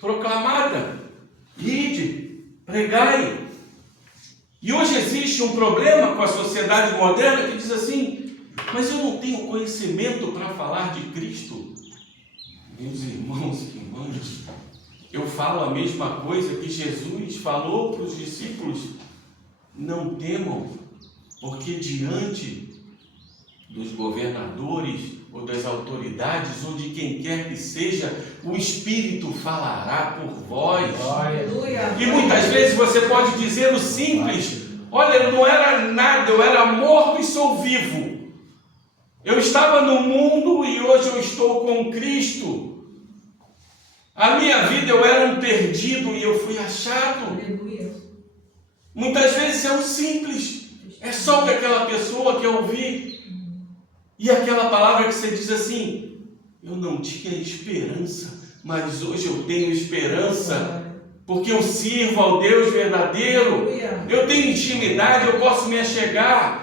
proclamada. Ide, pregai. E hoje existe um problema com a sociedade moderna que diz assim: mas eu não tenho conhecimento para falar de Cristo. Meus irmãos e irmãs, eu falo a mesma coisa que Jesus falou para os discípulos: não temam, porque diante dos governadores ou das autoridades ou de quem quer que seja, o Espírito falará por vós. E muitas vezes você pode dizer o simples: olha, eu não era nada, eu era morto e sou vivo. Eu estava no mundo e hoje eu estou com Cristo. A minha vida, eu era um perdido e eu fui achado. Muitas vezes é o simples. É só o que aquela pessoa quer ouvir. E aquela palavra que você diz assim: eu não tinha esperança, mas hoje eu tenho esperança, porque eu sirvo ao Deus verdadeiro. Eu tenho intimidade, eu posso me achegar.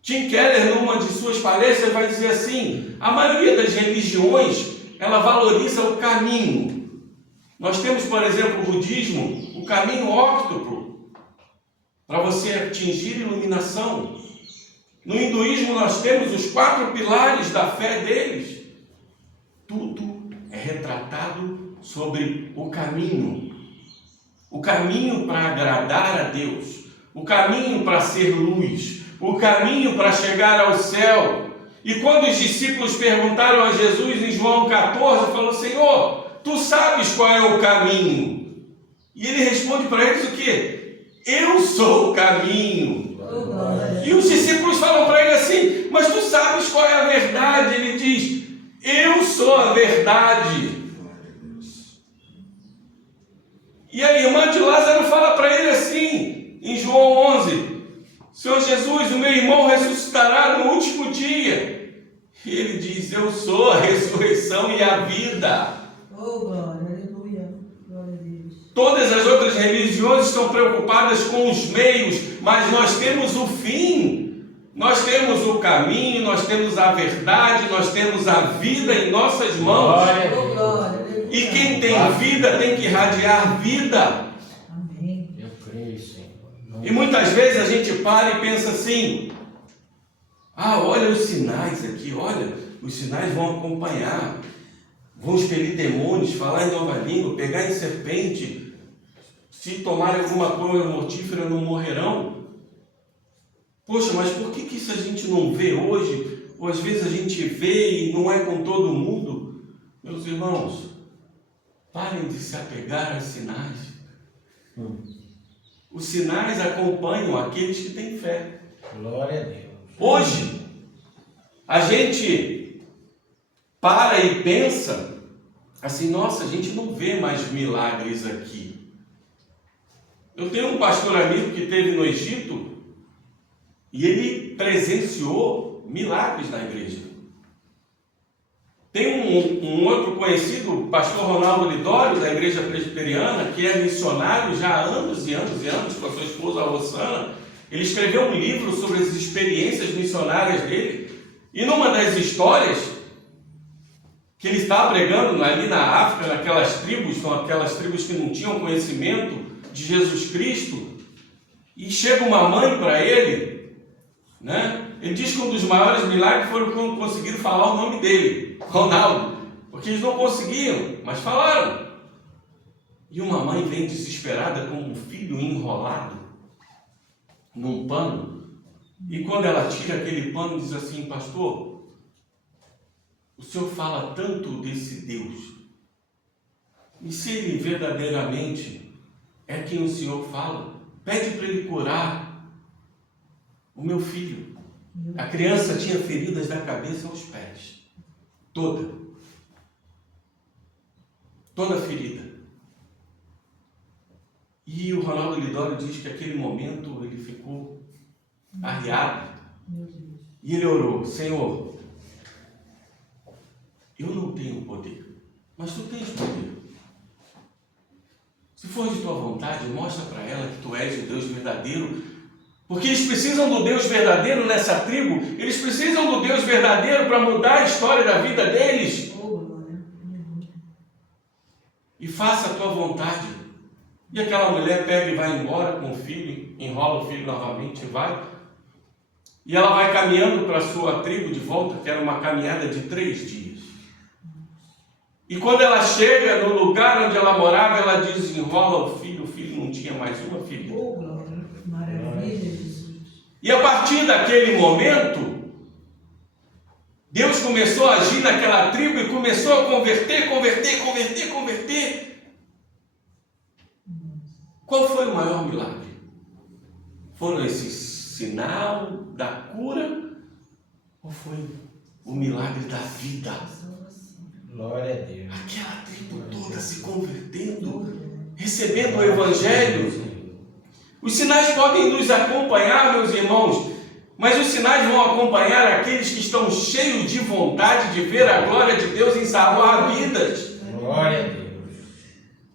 Tim Keller, numa de suas palestras, vai dizer assim: a maioria das religiões, ela valoriza o caminho. Nós temos, por exemplo, o budismo, o caminho óctuplo, para você atingir iluminação. No hinduísmo nós temos os 4 pilares da fé deles. Tudo é retratado sobre o caminho. O caminho para agradar a Deus. O caminho para ser luz. O caminho para chegar ao céu. E quando os discípulos perguntaram a Jesus em João 14, falou: Senhor, tu sabes qual é o caminho? E ele responde para eles o quê? Eu sou o caminho. E os discípulos falam para ele assim: mas tu sabes qual é a verdade? Ele diz: eu sou a verdade. E a irmã de Lázaro fala para ele assim, em João 11: Senhor Jesus, o meu irmão ressuscitará no último dia. E ele diz: eu sou a ressurreição e a vida. Oh, glória, aleluia, glória a Deus. Todas as outras religiões estão preocupadas com os meios, mas nós temos o fim, nós temos o caminho, nós temos a verdade, nós temos a vida em nossas mãos. Oh, glória, aleluia. E quem tem vida tem que irradiar vida. Amém. Eu creio, Senhor. E muitas vezes a gente para e pensa assim: ah, olha os sinais aqui, olha, os sinais vão acompanhar, vão expelir demônios, falar em nova língua, pegar em serpente. Se tomarem alguma coisa mortífera, não morrerão. Poxa, mas por que isso a gente não vê hoje? Ou às vezes a gente vê e não é com todo mundo? Meus irmãos, parem de se apegar aos sinais. Os sinais acompanham aqueles que têm fé. Glória a Deus. Hoje, a gente para e pensa assim: nossa, a gente não vê mais milagres aqui. Eu tenho um pastor amigo que esteve no Egito e ele presenciou milagres na igreja. Tem um outro conhecido, o pastor Ronaldo Lidório, da igreja presbiteriana, que é missionário já há anos e anos e anos com a sua esposa, a Rossana. Ele escreveu um livro sobre as experiências missionárias dele. E numa das histórias que ele estava pregando ali na África, naquelas tribos, são aquelas tribos que não tinham conhecimento de Jesus Cristo, e chega uma mãe para ele, né? Ele diz que um dos maiores milagres foi quando conseguiram falar o nome dele, Ronaldo, porque eles não conseguiam, mas falaram. E uma mãe vem desesperada com um filho enrolado, num pano, e quando ela tira aquele pano, diz assim: pastor, o senhor fala tanto desse Deus, e se ele verdadeiramente é quem o senhor fala, pede para ele curar o meu filho. A criança tinha feridas da cabeça aos pés, toda ferida. E o Ronaldo Lidório diz que naquele momento ele ficou arriado. E ele orou: Senhor, eu não tenho poder, mas tu tens poder. Se for de tua vontade, mostra para ela que tu és o Deus verdadeiro, porque eles precisam do Deus verdadeiro nessa tribo, eles precisam do Deus verdadeiro para mudar a história da vida deles. E faça a tua vontade. E aquela mulher pega e vai embora com o filho, enrola o filho novamente e vai. E ela vai caminhando para a sua tribo de volta, que era uma caminhada de 3 dias. E quando ela chega no lugar onde ela morava, ela desenrola o filho não tinha mais uma ferida. Maravilha, Jesus. E a partir daquele momento, Deus começou a agir naquela tribo e começou a converter. Qual foi o maior milagre? Foram esse sinal da cura ou foi o milagre da vida? Glória a Deus. Aquela tribo toda se convertendo, recebendo o Evangelho. Os sinais podem nos acompanhar, meus irmãos, mas os sinais vão acompanhar aqueles que estão cheios de vontade de ver a glória de Deus em salvar vidas. Glória a Deus.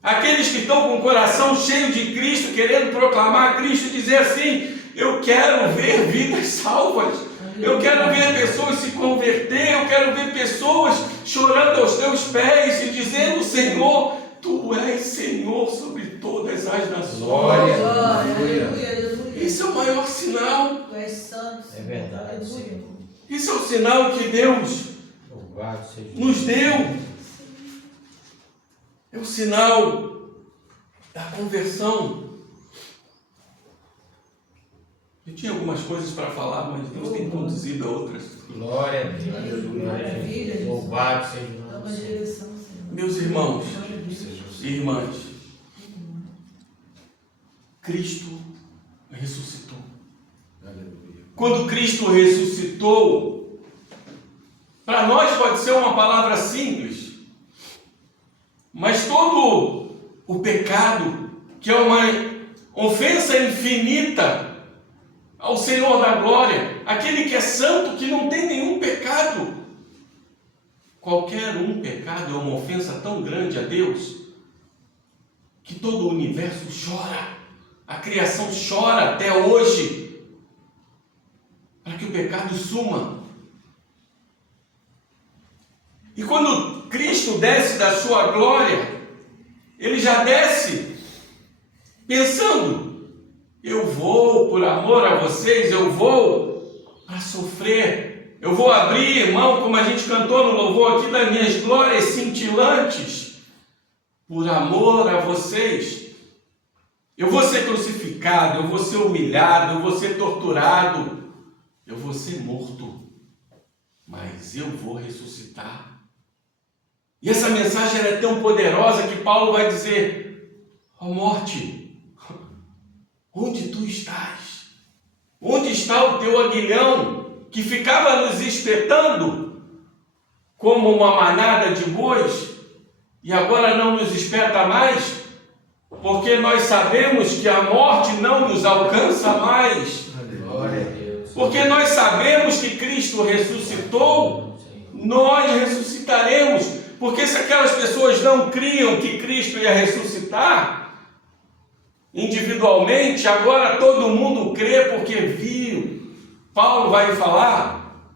Aqueles que estão com o coração cheio de Cristo, querendo proclamar Cristo e dizer assim: eu quero ver vidas salvas, eu quero ver pessoas se converter, eu quero ver pessoas chorando aos teus pés e dizendo: Senhor, tu és Senhor sobre todas as nações. Glória. Aleluia. Esse é o maior sinal. Tu és santo. É verdade, Senhor. Esse é o sinal que Deus Louvado seja nos deu. É o sinal da conversão. Eu tinha algumas coisas para falar, mas Deus tem conduzido a outras. Glória a Deus. Glória a Deus. Louvado seja o nome do Senhor. Meus irmãos e irmãs, Cristo ressuscitou. Quando Cristo ressuscitou, para nós pode ser uma palavra simples, mas todo o pecado, que é uma ofensa infinita ao Senhor da glória, aquele que é santo, que não tem nenhum pecado. Qualquer um pecado é uma ofensa tão grande a Deus, que todo o universo chora, a criação chora até hoje, para que o pecado suma. E quando Cristo desce da sua glória, Ele já desce pensando: eu vou por amor a vocês, eu vou para sofrer, eu vou abrir mão, como a gente cantou no louvor aqui, das minhas glórias cintilantes, por amor a vocês. Eu vou ser crucificado, eu vou ser humilhado, eu vou ser torturado, eu vou ser morto, mas eu vou ressuscitar. E essa mensagem é tão poderosa que Paulo vai dizer: ó morte, onde tu estás? Onde está o teu aguilhão que ficava nos espetando como uma manada de bois e agora não nos espeta mais? Porque nós sabemos que a morte não nos alcança mais. Glória a Deus. Porque nós sabemos que Cristo ressuscitou, nós ressuscitaremos. Porque se aquelas pessoas não criam que Cristo ia ressuscitar individualmente, agora todo mundo crê porque viu. Paulo vai falar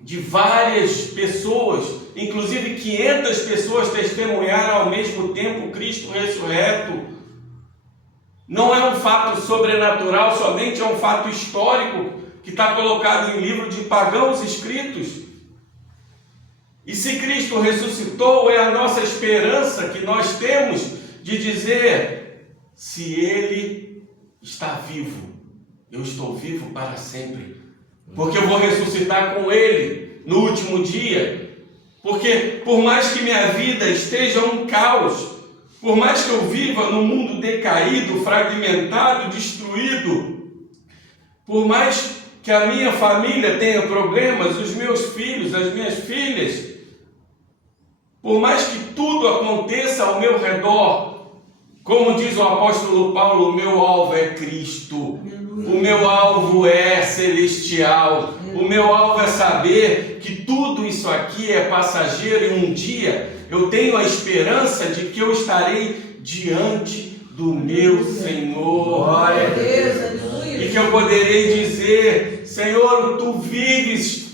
de várias pessoas, inclusive 500 pessoas testemunharam ao mesmo tempo Cristo ressurreto. Não é um fato sobrenatural somente, é um fato histórico que está colocado em livro de pagãos escritos. E se Cristo ressuscitou, é a nossa esperança que nós temos de dizer: se Ele está vivo, eu estou vivo para sempre. Porque eu vou ressuscitar com Ele no último dia. Porque por mais que minha vida esteja um caos, por mais que eu viva num mundo decaído, fragmentado, destruído, por mais que a minha família tenha problemas, os meus filhos, as minhas filhas, por mais que tudo aconteça ao meu redor, como diz o apóstolo Paulo, o meu alvo é Cristo, o meu alvo é celestial, o meu alvo é saber que tudo isso aqui é passageiro e um dia eu tenho a esperança de que eu estarei diante do meu Senhor. Glória a Deus, aleluia. E que eu poderei dizer: Senhor, tu vives.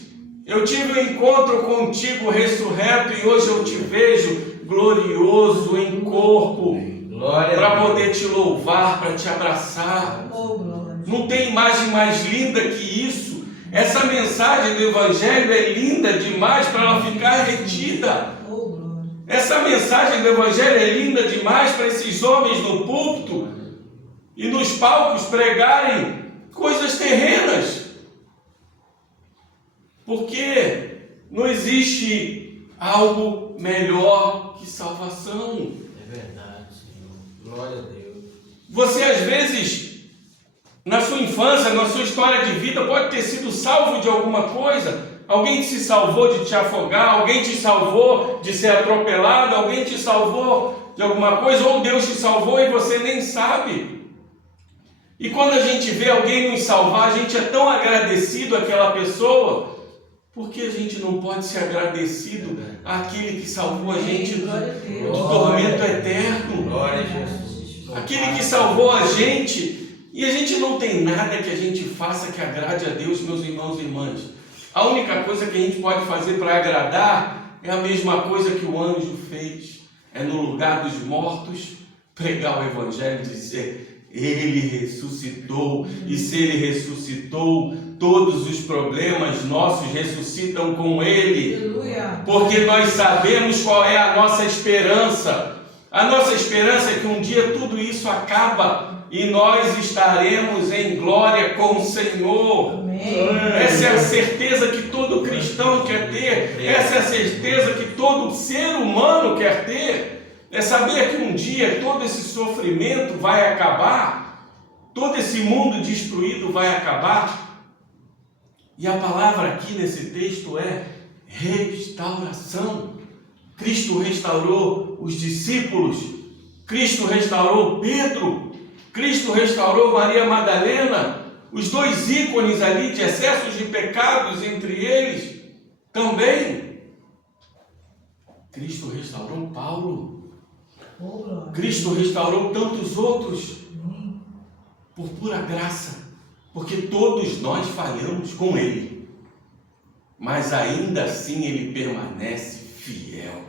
Eu tive um encontro contigo ressurreto e hoje eu te vejo glorioso em corpo, para poder te louvar, para te abraçar. Não tem imagem mais linda que isso. Essa mensagem do Evangelho é linda demais para ela ficar retida. Essa mensagem do Evangelho é linda demais para esses homens no púlpito e nos palcos pregarem coisas terrenas. Porque não existe algo melhor que salvação. É verdade, Senhor. Glória a Deus. Você às vezes, na sua infância, na sua história de vida, pode ter sido salvo de alguma coisa. Alguém te salvou de te afogar, alguém te salvou de ser atropelado, alguém te salvou de alguma coisa, ou Deus te salvou e você nem sabe. E quando a gente vê alguém nos salvar, a gente é tão agradecido àquela pessoa. Por que a gente não pode ser agradecido àquele que salvou a gente do tormento eterno? Glória a Jesus. Aquele que salvou a gente. E a gente não tem nada que a gente faça que agrade a Deus, meus irmãos e irmãs. A única coisa que a gente pode fazer para agradar é a mesma coisa que o anjo fez. É no lugar dos mortos pregar o Evangelho e dizer: Ele ressuscitou. E se Ele ressuscitou, todos os problemas nossos ressuscitam com Ele. Aleluia. Porque nós sabemos qual é a nossa esperança. A nossa esperança é que um dia tudo isso acaba e nós estaremos em glória com o Senhor. Amém. Essa é a certeza que todo cristão quer ter. Essa é a certeza que todo ser humano quer ter. É saber que um dia todo esse sofrimento vai acabar, todo esse mundo destruído vai acabar. E a palavra aqui nesse texto é restauração. Cristo restaurou os discípulos, Cristo restaurou Pedro, Cristo restaurou Maria Madalena, os dois ícones ali de excessos de pecados entre eles também. Cristo restaurou Paulo, Cristo restaurou tantos outros, por pura graça, porque todos nós falhamos com Ele, mas ainda assim Ele permanece fiel.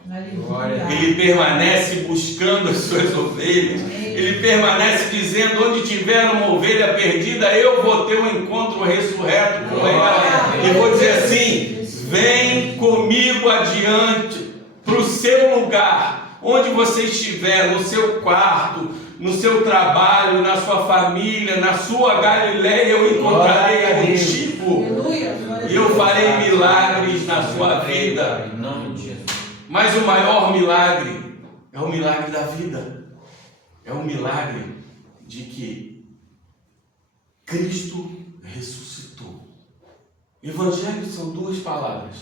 Ele permanece buscando as suas ovelhas. Ele permanece dizendo: onde tiver uma ovelha perdida, eu vou ter um encontro ressurreto com ela. E vou dizer assim: vem comigo adiante para o seu lugar, onde você estiver, no seu quarto, no seu trabalho, na sua família, na sua Galileia, eu encontrarei contigo. E eu farei milagres na sua vida. Em nome de Jesus. Mas o maior milagre é o milagre da vida. É o milagre de que Cristo ressuscitou. Evangelho são duas palavras: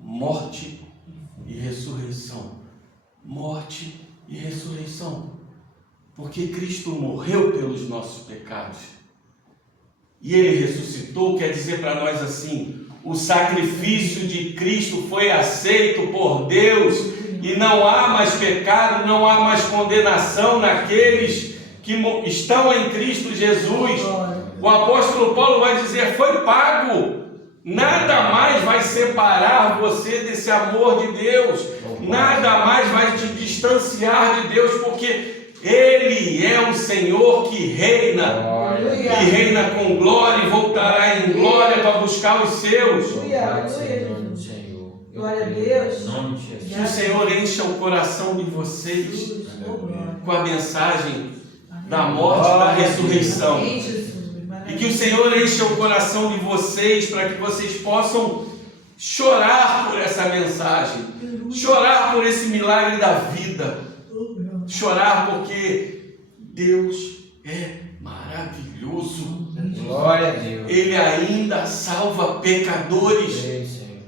morte e ressurreição. Morte e ressurreição. Porque Cristo morreu pelos nossos pecados. E Ele ressuscitou, quer dizer para nós assim: o sacrifício de Cristo foi aceito por Deus e não há mais pecado, não há mais condenação naqueles que estão em Cristo Jesus. O apóstolo Paulo vai dizer: foi pago. Nada mais vai separar você desse amor de Deus. Nada mais vai te distanciar de Deus, porque Ele é o Senhor que reina. E reina com glória e voltará em glória para buscar os seus. Glória a Deus. Que o Senhor encha o coração de vocês com a mensagem da morte e da ressurreição. E E que o Senhor encha o coração de vocês para que vocês possam chorar por essa mensagem, chorar por esse milagre da vida, chorar porque Deus é maravilhoso. Glória a Deus. Ele ainda salva pecadores.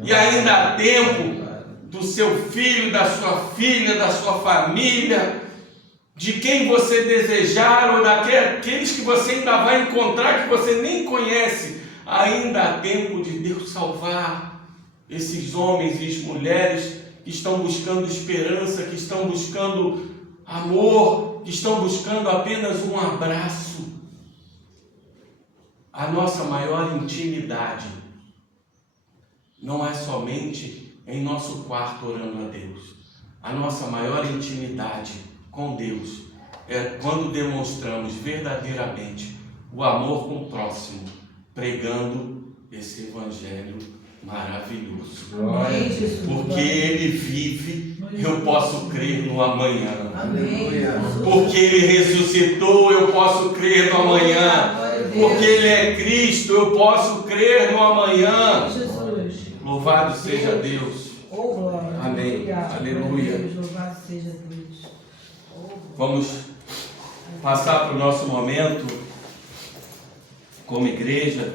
E ainda há tempo do seu filho, da sua filha, da sua família, de quem você desejar ou daqueles que você ainda vai encontrar que você nem conhece. Ainda há tempo de Deus salvar esses homens e mulheres que estão buscando esperança, que estão buscando amor, que estão buscando apenas um abraço. A nossa maior intimidade não é somente em nosso quarto orando a Deus. A nossa maior intimidade com Deus é quando demonstramos verdadeiramente o amor com o próximo, pregando esse evangelho maravilhoso. Amém, Jesus. Porque Ele vive, eu posso crer no amanhã. Amém, Jesus. Porque Ele ressuscitou, eu posso crer no amanhã. Porque Ele é Cristo, eu posso crer no amanhã. Jesus. Louvado seja Deus. Oh, glória. Amém. Obrigado. Aleluia. Deus, louvado seja Deus. Vamos passar para o nosso momento como igreja.